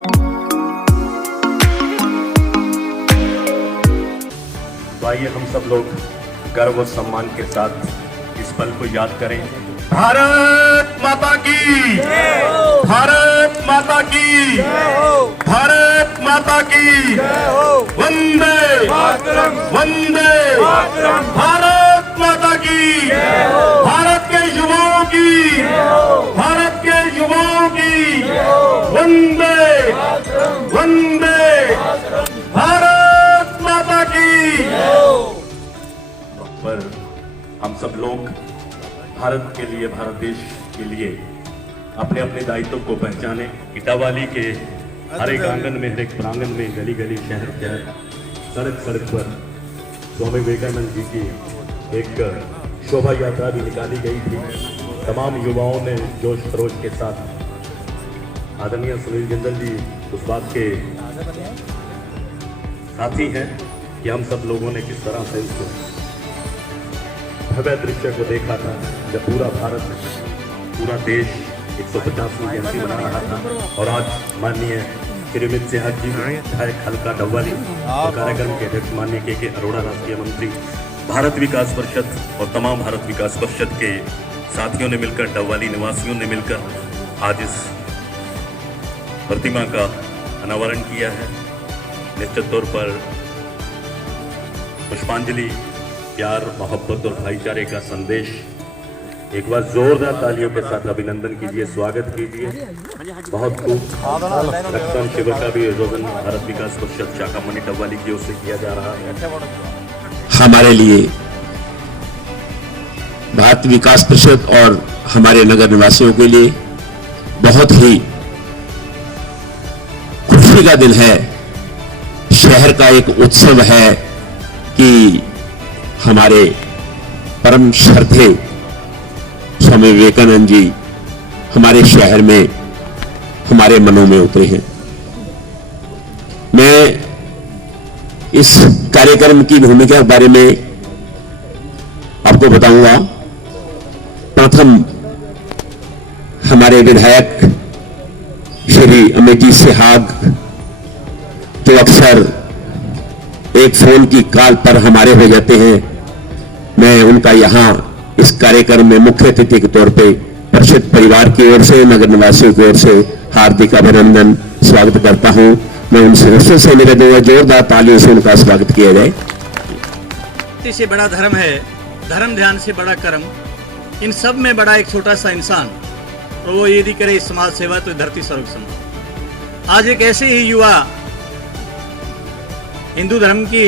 तो आइए हम सब लोग गर्व और सम्मान के साथ इस पल को याद करें। भारत माता की, भारत माता की, भारत माता की, वंदे वंदे, भारत माता की, भारत के युवाओं की, भारत के युवाओं की, वंदे वंदे, भारत माता की। पर हम सब लोग भारत के लिए, भारत देश के लिए अपने अपने दायित्व को पहचाने। इटावाली के हर एक आंगन में, हर एक प्रांगण में, गली गली, शहर शहर, सड़क सड़क पर स्वामी विवेकानंद जी की एक शोभा यात्रा भी निकाली गई थी। तमाम युवाओं ने जोश खरोश के साथ, आदरणीय सुनील जिंदल जी उस बात के साथी हैं कि हम सब लोगों ने किस तरह से उसको भव्य दृश्य को देखा था, जब पूरा भारत, पूरा देश 150वीं जयंती मना रहा था। और आज माननीय श्री अमित शाह जी, विधायक हल्का डबवाली और कार्यक्रम के अध्यक्ष माननीय के अरोड़ा, राष्ट्रीय मंत्री, भारत विकास परिषद और तमाम भारत विकास परिषद के साथियों ने मिलकर, डबवाली निवासियों ने मिलकर आज इस प्रतिमा का अनावरण किया है। निश्चित तौर पर पुष्पांजलि, प्यार, मोहब्बत और भाईचारे का संदेश। एक बार जोरदार तालियों के साथ अभिनंदन कीजिए, स्वागत कीजिए। बहुत खूब। रक्तदान शिविर का भी आयोजन भारत विकास परिषद शाखा मनी डबवाली की ओर से किया जा रहा है। हमारे लिए भारत विकास परिषद और हमारे नगर निवासियों के लिए बहुत ही खुशी का दिन है, शहर का एक उत्सव है कि हमारे परम श्रद्धेय स्वामी विवेकानंद जी हमारे शहर में, हमारे मनों में उतरे हैं। मैं इस कार्यक्रम की भूमिका के बारे में आपको बताऊंगा। प्रथम हमारे विधायक श्री अमित जी सेहाग जो अक्सर एक फोन की कॉल पर हमारे हो जाते हैं, मैं उनका यहां इस कार्यक्रम में मुख्य अतिथि के तौर पे परिषद परिवार की ओर से, नगर निवासियों की ओर से हार्दिक अभिनंदन, स्वागत करता हूं। मैं उनसे फिर से निवेदन है, जोरदार तालियों से उनका स्वागत किया जाए। भक्ति से बड़ा धर्म है, धर्म ध्यान से बड़ा कर्म, इन सब में बड़ा एक छोटा सा इंसान, और वो यदि करे समाज सेवा तो धरती स्वर्ग समान। आज एक ऐसे ही युवा हिंदू धर्म की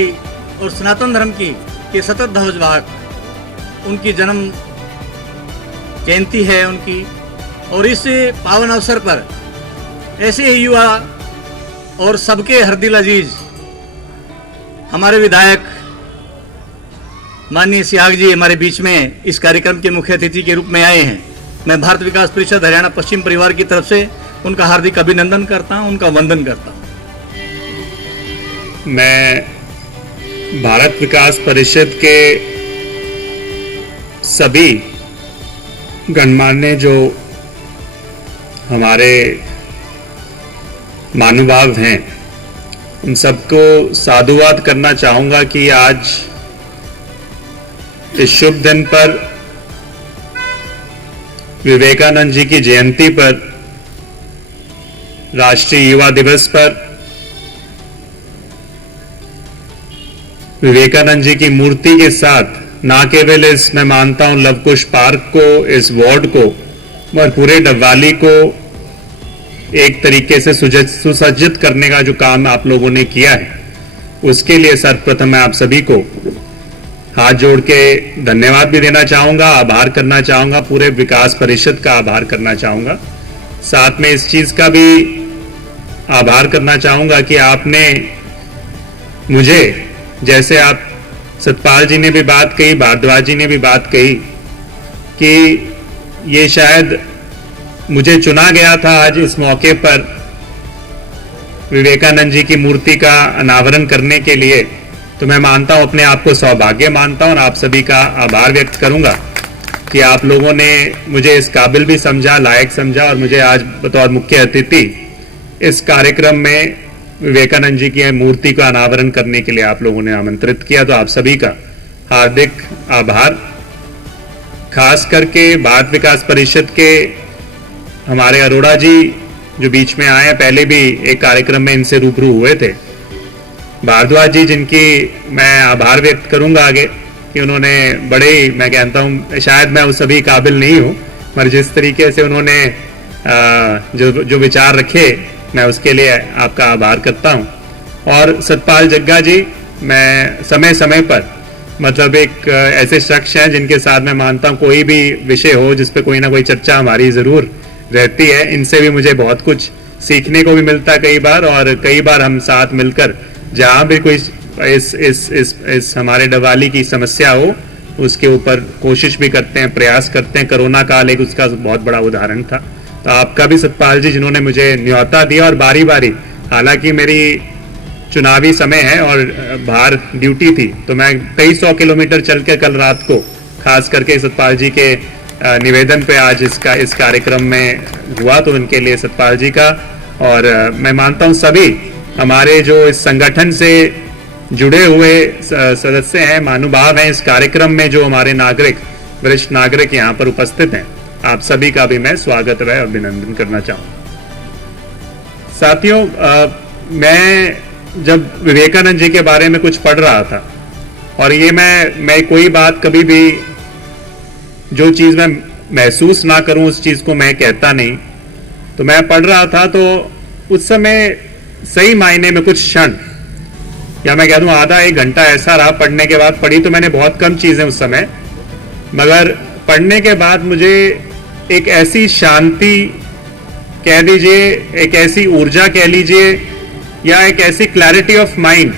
और सनातन धर्म की के सतत ध्वजवाहक, उनकी जन्म जयंती है उनकी, और इस पावन अवसर पर ऐसे ही युवा और सबके हरदिल अजीज हमारे विधायक माननीय सिहाग जी हमारे बीच में इस कार्यक्रम के मुख्य अतिथि के रूप में आए हैं। मैं भारत विकास परिषद हरियाणा पश्चिम परिवार की तरफ से उनका हार्दिक अभिनंदन करता हूं, उनका वंदन करता हूं। मैं भारत विकास परिषद के सभी गणमान्य जो हमारे महानुभाव हैं, उन सबको साधुवाद करना चाहूँगा कि आज इस शुभ दिन पर, विवेकानंद जी की जयंती पर, राष्ट्रीय युवा दिवस पर विवेकानंद जी की मूर्ति के साथ ना केवल इस, मैं मानता हूं, लवकुश पार्क को, इस वार्ड को, और पूरे डबवाली को एक तरीके से सुसज्जित करने का जो काम आप लोगों ने किया है, उसके लिए सर्वप्रथम मैं आप सभी को हाथ जोड़ के धन्यवाद भी देना चाहूंगा, आभार करना चाहूंगा, पूरे विकास परिषद का आभार करना चाहूंगा। साथ में इस चीज का भी आभार करना चाहूंगा कि आपने मुझे, जैसे आप सतपाल जी ने भी बात कही, भारद्वाज जी ने भी बात कही कि ये शायद मुझे चुना गया था आज इस मौके पर विवेकानंद जी की मूर्ति का अनावरण करने के लिए, तो मैं मानता हूं, अपने आप को सौभाग्य मानता हूं और आप सभी का आभार व्यक्त करूंगा कि आप लोगों ने मुझे इस काबिल भी समझा, लायक समझा और मुझे आज बतौर मुख्य अतिथि इस कार्यक्रम में विवेकानंद जी की मूर्ति का अनावरण करने के लिए आप लोगों ने आमंत्रित किया, तो आप सभी का हार्दिक आभार। खास करके भारत विकास परिषद के हमारे अरोड़ा जी जो बीच में आए हैं, पहले भी एक कार्यक्रम में इनसे रूबरू हुए थे। भारद्वाज जी, जिनकी मैं आभार व्यक्त करूंगा आगे कि उन्होंने बड़े ही, मैं कहता हूं शायद मैं उस सभी काबिल नहीं हूं, मगर जिस तरीके से उन्होंने जो विचार रखे, मैं उसके लिए आपका आभार करता हूं। और सतपाल जग्गा जी, मैं समय समय पर मतलब एक ऐसे शख्स हैं जिनके साथ मैं मानता हूं कोई भी विषय हो जिस पे कोई ना कोई चर्चा हमारी जरूर रहती है, इनसे भी मुझे बहुत कुछ सीखने को भी मिलता है कई बार, और कई बार हम साथ मिलकर जहां भी कोई इस हमारे डवाली की समस्या हो उसके ऊपर कोशिश भी करते हैं, प्रयास करते हैं। कोरोना काल एक उसका बहुत बड़ा उदाहरण था। तो आपका भी सतपाल जी, जिन्होंने मुझे न्योता दिया और बारी बारी, हालांकि मेरी चुनावी समय है और बाहर ड्यूटी थी, तो मैं कई 100 किलोमीटर चल के कल रात को खास करके सतपाल जी के निवेदन पे आज इस कार्यक्रम में हुआ, तो उनके लिए सतपाल जी का, और मैं मानता हूं सभी हमारे जो इस संगठन से जुड़े हुए सदस्य हैं, महानुभाव हैं, इस कार्यक्रम में जो हमारे नागरिक, वरिष्ठ नागरिक यहाँ पर उपस्थित हैं, आप सभी का भी मैं स्वागत व अभिनंदन करना चाहूँ। साथियों, मैं जब विवेकानंद जी के बारे में कुछ पढ़ रहा था, और ये मैं कोई बात कभी भी जो चीज मैं महसूस ना करूं उस चीज को मैं कहता नहीं, तो मैं पढ़ रहा था तो उस समय सही मायने में कुछ क्षण, या मैं कह दूं आधा एक घंटा ऐसा रहा पढ़ने के बाद। पढ़ी तो मैंने बहुत कम चीजें उस समय, मगर पढ़ने के बाद मुझे एक ऐसी शांति कह दीजिए, एक ऐसी ऊर्जा कह लीजिए, या एक ऐसी क्लैरिटी ऑफ माइंड,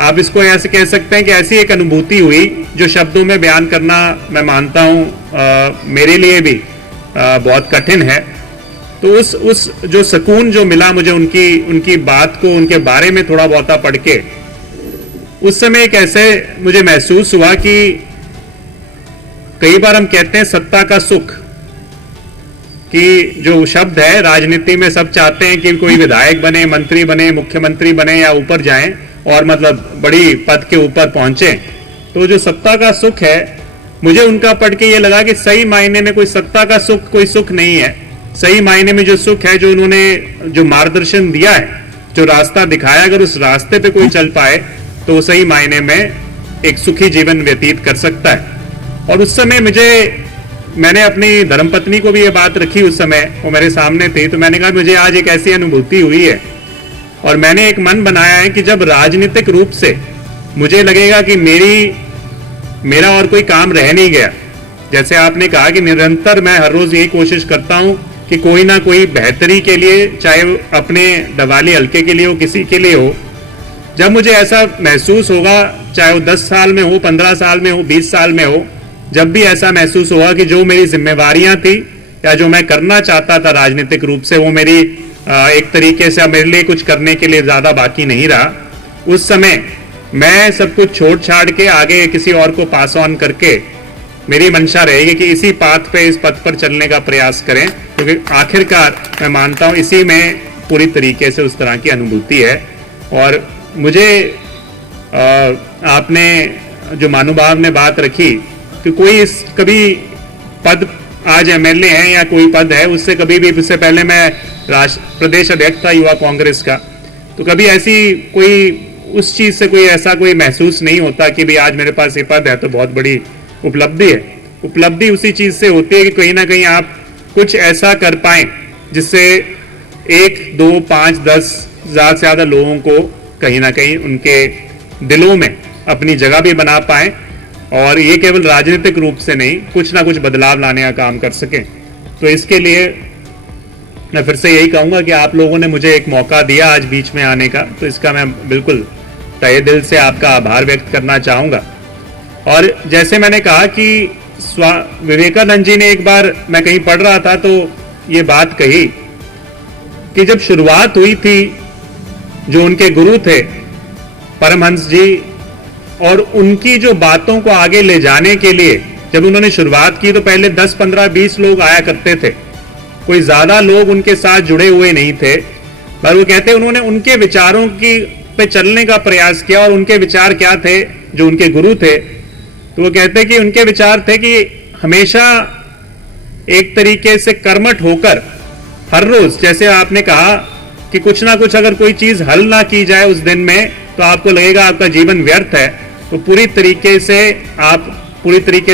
आप इसको ऐसे कह सकते हैं कि ऐसी एक अनुभूति हुई जो शब्दों में बयान करना मैं मानता हूं मेरे लिए भी बहुत कठिन है। तो उस जो सुकून जो मिला मुझे उनकी बात को, उनके बारे में थोड़ा बहुता पढ़ के, उस समय एक ऐसे मुझे महसूस हुआ कि कई बार हम कहते हैं सत्ता का सुख, कि जो शब्द है राजनीति में सब चाहते हैं कि कोई विधायक बने, मंत्री बने, मुख्यमंत्री बने या ऊपर जाएं और मतलब बड़ी पद के ऊपर पहुंचे। तो जो सत्ता का सुख है, मुझे उनका पढ़ के ये लगा कि सही मायने में कोई सत्ता का सुख कोई सुख नहीं है। सही मायने में जो सुख है, जो उन्होंने जो मार्गदर्शन दिया है, जो रास्ता दिखाया, अगर उस रास्ते पे कोई चल पाए तो सही मायने में एक सुखी जीवन व्यतीत कर सकता है। और उस समय मैंने अपनी धर्मपत्नी को भी ये बात रखी, उस समय वो मेरे सामने थी, तो मैंने कहा मुझे आज एक ऐसी अनुभूति हुई है, और मैंने एक मन बनाया है कि जब राजनीतिक रूप से मुझे लगेगा कि मेरा और कोई काम रह नहीं गया, जैसे आपने कहा कि निरंतर मैं हर रोज यही कोशिश करता हूं कि कोई ना कोई बेहतरी के लिए, चाहे अपने डवाली हल्के के लिए हो, किसी के लिए हो, जब मुझे ऐसा महसूस होगा, चाहे वो 10 साल में हो, 15 साल में हो, 20 साल में हो, जब भी ऐसा महसूस होगा कि जो मेरी जिम्मेवारियां थी या जो मैं करना चाहता था राजनीतिक रूप से, वो मेरी एक तरीके से मेरे लिए कुछ करने के लिए ज्यादा बाकी नहीं रहा, उस समय मैं सब कुछ छोड़ छाड़ के आगे किसी और को पास ऑन करके मेरी मंशा रहेगी कि इसी पाथ पे, इस पथ पर चलने का प्रयास करें, क्योंकि आखिरकार मैं मानता हूं इसी में पूरी तरीके से उस तरह की अनुभूति है। और मुझे आपने जो महानुभाव ने बात रखी कि कोई कभी पद, आज एमएलए हैं या कोई पद है, उससे कभी भी, उससे पहले मैं प्रदेश अध्यक्ष था युवा कांग्रेस का, तो कभी ऐसी कोई उस चीज से कोई ऐसा कोई महसूस नहीं होता कि भी आज मेरे पास ये पद है तो बहुत बड़ी उपलब्धि है। उपलब्धि उसी चीज से होती है कि कहीं ना कहीं आप कुछ ऐसा कर पाएं जिससे 1, 2, 5, 10 ज्यादा से ज्यादा लोगों को कहीं ना कहीं उनके दिलों में अपनी जगह भी बना पाए, और ये केवल राजनीतिक रूप से नहीं, कुछ ना कुछ बदलाव लाने का काम कर सके। तो इसके लिए मैं फिर से यही कहूंगा कि आप लोगों ने मुझे एक मौका दिया आज बीच में आने का, तो इसका मैं बिल्कुल तहे दिल से आपका आभार व्यक्त करना चाहूंगा। और जैसे मैंने कहा कि विवेकानंद जी ने एक बार, मैं कहीं पढ़ रहा था तो ये बात कही कि जब शुरुआत हुई थी, जो उनके गुरु थे परमहंस जी, और उनकी जो बातों को आगे ले जाने के लिए जब उन्होंने शुरुआत की, तो पहले 10, 15, 20 लोग आया करते थे, कोई ज्यादा लोग उनके साथ जुड़े हुए नहीं थे। पर वो कहते हैं उन्होंने उनके विचारों की पे चलने का प्रयास किया। और उनके विचार क्या थे, जो उनके गुरु थे, तो वो कहते हैं कि उनके विचार थे कि हमेशा एक तरीके से कर्मठ होकर हर रोज, जैसे आपने कहा कि कुछ ना कुछ अगर कोई चीज हल ना की जाए उस दिन में तो आपको लगेगा आपका जीवन व्यर्थ है, तो पूरी तरीके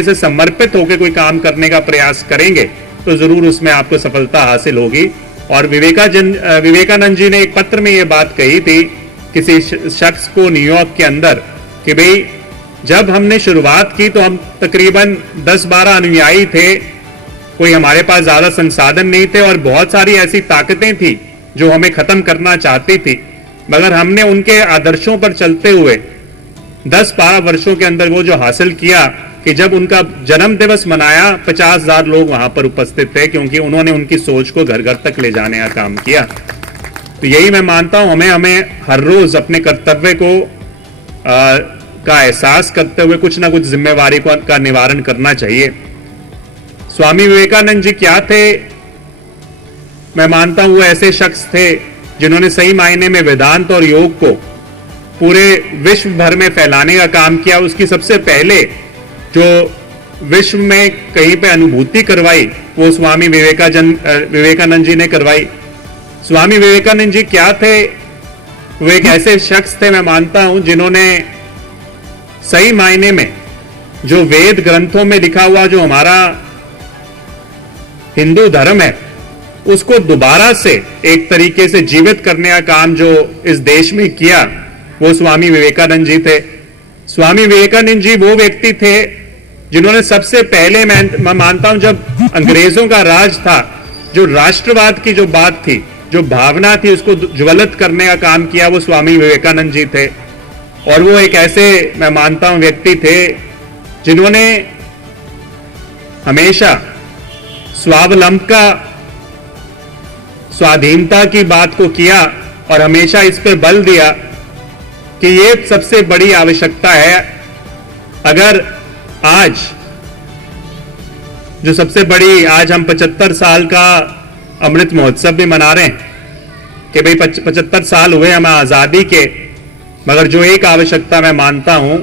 से समर्पित होकर कोई काम करने का प्रयास करेंगे तो जरूर उसमें आपको सफलता हासिल होगी। और विवेकानंद जी ने एक पत्र में यह बात कही थी किसी शख्स को न्यूयॉर्क के अंदर कि भाई जब हमने शुरुआत की तो हम तकरीबन 10-12 अनुयायी थे, कोई हमारे पास ज्यादा संसाधन नहीं थे और बहुत सारी ऐसी ताकतें थी जो हमें खत्म करना चाहती थी, मगर हमने उनके आदर्शों पर चलते हुए 10-12 वर्षों के अंदर वो जो हासिल किया कि जब उनका जन्म दिवस मनाया 50,000 लोग वहां पर उपस्थित थे, क्योंकि उन्होंने उनकी सोच को घर घर तक ले जाने का काम किया। तो यही मैं मानता हूं हमें हर रोज अपने कर्तव्य को का एहसास करते हुए कुछ ना कुछ जिम्मेवारी का निवारण करना चाहिए। स्वामी विवेकानंद जी क्या थे? मैं मानता हूं वो ऐसे शख्स थे जिन्होंने सही मायने में वेदांत और योग को पूरे विश्व भर में फैलाने का काम किया। उसकी सबसे पहले जो विश्व में कहीं पे अनुभूति करवाई वो स्वामी विवेकानंद जी ने करवाई। स्वामी विवेकानंद जी क्या थे? वो एक ऐसे शख्स थे, मैं मानता हूं, जिन्होंने सही मायने में जो वेद ग्रंथों में लिखा हुआ जो हमारा हिंदू धर्म है उसको दोबारा से एक तरीके से जीवित करने का काम जो इस देश में किया वो स्वामी विवेकानंद जी थे। स्वामी विवेकानंद जी वो व्यक्ति थे जिन्होंने सबसे पहले, मैं मानता हूं, जब अंग्रेजों का राज था, जो राष्ट्रवाद की जो बात थी, जो भावना थी, उसको ज्वलित करने का काम किया वो स्वामी विवेकानंद जी थे। और वो एक ऐसे, मैं मानता हूं, व्यक्ति थे जिन्होंने हमेशा स्वाधीनता की बात को किया और हमेशा इस पर बल दिया कि ये सबसे बड़ी आवश्यकता है। अगर आज जो सबसे बड़ी, आज हम 75 साल का अमृत महोत्सव भी मना रहे हैं कि भाई 75 साल हुए हमें आजादी के, मगर जो एक आवश्यकता मैं मानता हूं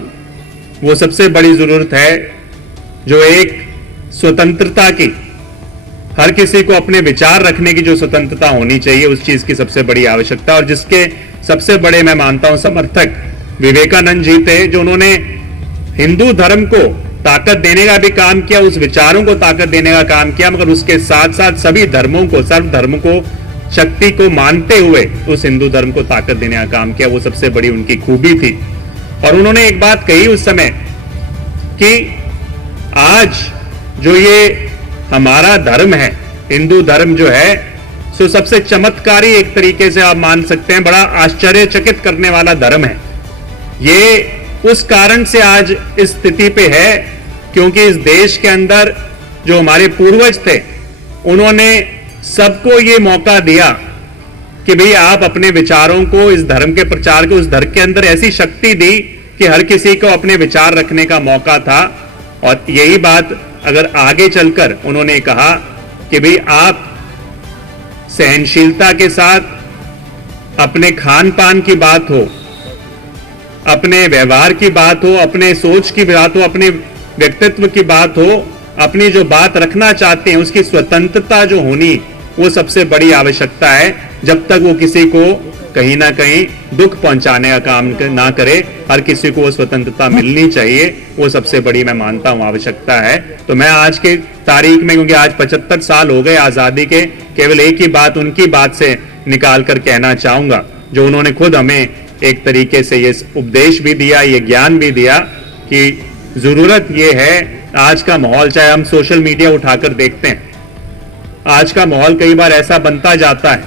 वो सबसे बड़ी जरूरत है, जो एक स्वतंत्रता की, हर किसी को अपने विचार रखने की जो स्वतंत्रता होनी चाहिए, उस चीज की सबसे बड़ी आवश्यकता। और जिसके सबसे बड़े, मैं मानता हूं, समर्थक विवेकानंद जी थे, जो उन्होंने हिंदू धर्म को ताकत देने का भी काम किया, उस विचारों को ताकत देने का काम किया, मगर उसके साथ साथ सभी धर्मों को, सर्व धर्म को, शक्ति को मानते हुए उस हिंदू धर्म को ताकत देने का काम किया। वो सबसे बड़ी उनकी खूबी थी। और उन्होंने एक बात कही उस समय कि आज जो ये हमारा धर्म है, हिंदू धर्म जो है, सो सबसे चमत्कारी, एक तरीके से आप मान सकते हैं, बड़ा आश्चर्यचकित करने वाला धर्म है। ये उस कारण से आज इस स्थिति पे है क्योंकि इस देश के अंदर जो हमारे पूर्वज थे उन्होंने सबको ये मौका दिया कि भाई आप अपने विचारों को, इस धर्म के प्रचार को, उस धर्म के अंदर ऐसी शक्ति दी कि हर किसी को अपने विचार रखने का मौका था। और यही बात अगर आगे चलकर उन्होंने कहा कि भाई आप सहनशीलता के साथ अपने खान पान की बात हो, अपने व्यवहार की बात हो, अपने सोच की बात हो, अपने व्यक्तित्व की बात हो, अपनी जो बात रखना चाहते हैं उसकी स्वतंत्रता जो होनी, वो सबसे बड़ी आवश्यकता है। जब तक वो किसी को कहीं ना कहीं दुख पहुंचाने का काम ना करे, हर किसी को वो स्वतंत्रता मिलनी चाहिए, वो सबसे बड़ी, मैं मानता हूं, आवश्यकता है। तो मैं आज के तारीख में, क्योंकि आज 75 साल हो गए आजादी के, केवल एक ही बात उनकी बात से निकाल कर कहना चाहूंगा, जो उन्होंने खुद हमें एक तरीके से ये उपदेश भी दिया, ये ज्ञान भी दिया कि जरूरत ये है, आज का माहौल, चाहे हम सोशल मीडिया उठाकर देखते हैं, आज का माहौल कई बार ऐसा बनता जाता है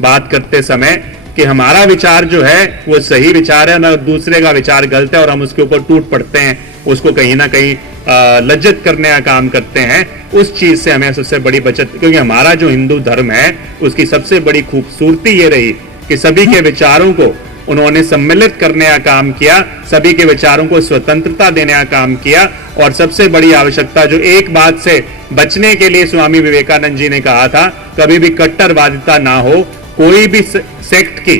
बात करते समय कि हमारा विचार जो है वो सही विचार है, ना दूसरे का विचार गलत है, और हम उसके ऊपर टूट पड़ते हैं, उसको कहीं ना कहीं लज्जित करने का काम करते हैं। उस चीज से हमें सबसे बड़ी बचत, क्योंकि हमारा जो हिंदू धर्म है उसकी सबसे बड़ी खूबसूरती ये रही कि सभी के विचारों को उन्होंने सम्मिलित करने का काम किया, सभी के विचारों को स्वतंत्रता देने का काम किया। और सबसे बड़ी आवश्यकता जो एक बात से बचने के लिए स्वामी विवेकानंद जी ने कहा था, कभी भी कट्टरवादिता ना हो, कोई भी सेक्ट की,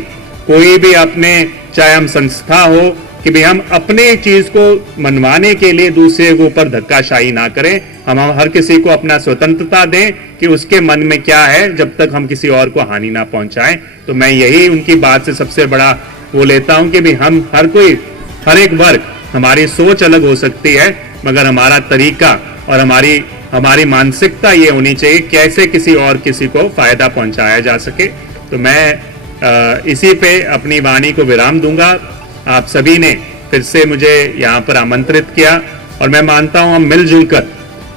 कोई भी अपने, चाहे हम संस्था हो, कि भी हम अपने चीज को मनवाने के लिए दूसरे के ऊपर धक्काशाही ना करें। हम हर किसी को अपना स्वतंत्रता दें कि उसके मन में क्या है, जब तक हम किसी और को हानि ना पहुंचाएं। तो मैं यही उनकी बात से सबसे बड़ा वो लेता हूं कि भी हम हर कोई, हर एक वर्ग, हमारी सोच अलग हो सकती है, मगर हमारा तरीका और हमारी मानसिकता ये होनी चाहिए कैसे किसी और किसी को फायदा पहुंचाया जा सके। तो मैं इसी पे अपनी वाणी को विराम दूंगा। आप सभी ने फिर से मुझे यहाँ पर आमंत्रित किया और मैं मानता हूँ हम मिलजुल कर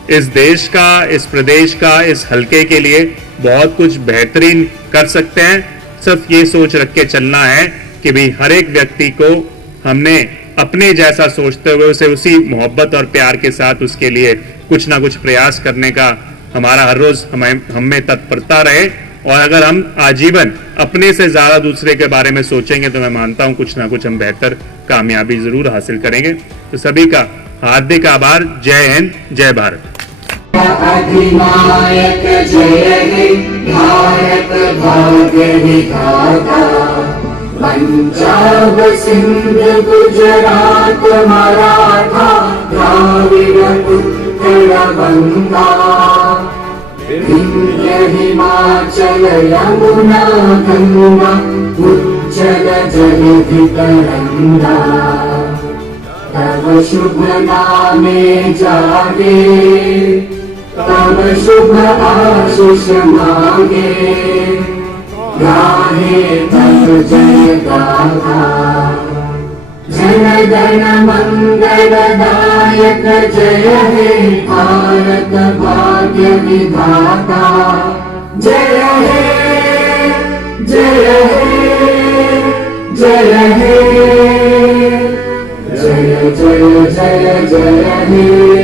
इस देश का, इस प्रदेश का, इस हलके के लिए बहुत कुछ बेहतरीन कर सकते हैं। सिर्फ ये सोच रख के चलना है कि भाई हर एक व्यक्ति को हमने अपने जैसा सोचते हुए उसे उसी मोहब्बत और प्यार के साथ उसके लिए कुछ ना कुछ प्रयास करने का हमारा हर रोज हमें तत्परता रहे। और अगर हम आजीवन अपने से ज्यादा दूसरे के बारे में सोचेंगे तो मैं मानता हूं कुछ ना कुछ हम बेहतर कामयाबी जरूर हासिल करेंगे। तो सभी का हार्दिक आभार। जय हिंद, जय भारत। अधिनायक जय हे भारत भाग्य विधाता, पंजाब सिंध गुजरात मराठा द्राविड़ उत्कल गंगा, विंध्य हिमाचल यमुना गंगा उज्जल जलधि तरंगा, तव शुभ नामे जागे, तव शुभ आशीष मांगे, गाहे तव जय गाथा। जन गण मंगल दायक जय हे भारत भाग्य विधाता, जय हे जय हे जय हे, जय जय जय जय हे।